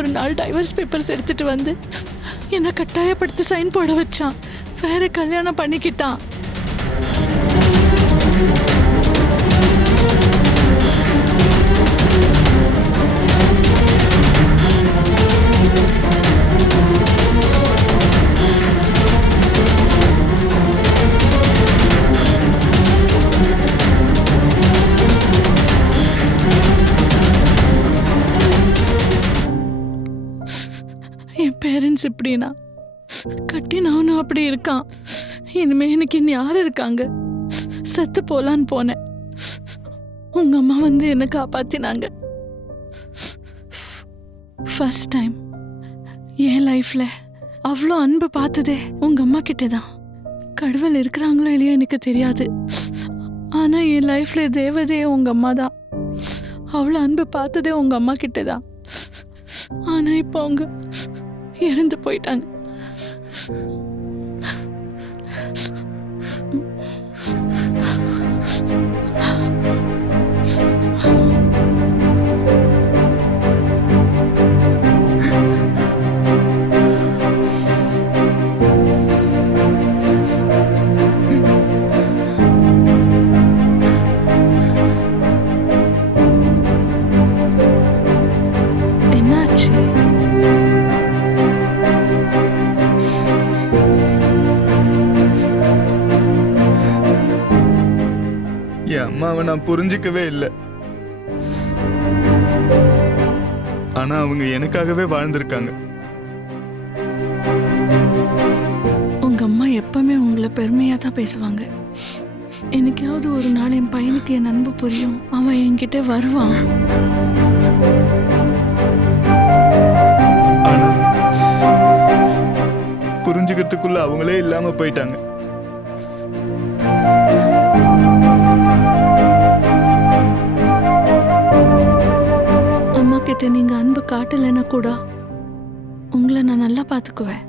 ஒரு நாள் divorce papers எடுத்துட்டு வந்து என்னை கட்டாயப்படுத்தி சைன் போட வச்சான். வேற கல்யாணம் பண்ணிக்கிட்டான். என் பேரண்ட்ஸ் இப்படின்னா கட்டினவனும் அப்படி இருக்கான். இனிமே எனக்கு இனி யார் இருக்காங்க? செத்து போலான்னு போனேன். உங்க அம்மா வந்து என்ன காப்பாத்தினாங்க. ஃபர்ஸ்ட் டைம் என் லைஃப்ல அவ்வளோ அன்பு பார்த்ததே உங்க அம்மா கிட்டதான். கடவுள் இருக்கிறாங்களோ இல்லையோ எனக்கு தெரியாது. ஆனா என் லைஃப்ல தேவதையே உங்க அம்மா தான். அவ்வளோ அன்பு பார்த்ததே உங்க அம்மா கிட்டதான். ஆனா இப்போ அவங்க இறந்து போயிட்டாங்க. என்னாச்சு? என் அம்மாவை நான் புரிஞ்சிக்கவே இல்லை. ஆனா அவங்க எனக்காகவே வாழ்ந்திருக்காங்க. உங்க அம்மா எப்பவுமே உங்களை பெருமையா தான் பேசுவாங்க. என்னைக்காவது ஒரு நாள் என் பையனுக்கு என் அன்பு புரியும், அவன் என்கிட்ட வருவான். ஆனா புரிஞ்சுக்கிறதுக்குள்ள அவங்களே இல்லாம போயிட்டாங்க. அம்மா கிட்ட நீங்க அன்பு காட்டலைன்னா கூட உங்களை நான் நல்லா பார்த்துக்குவேன்.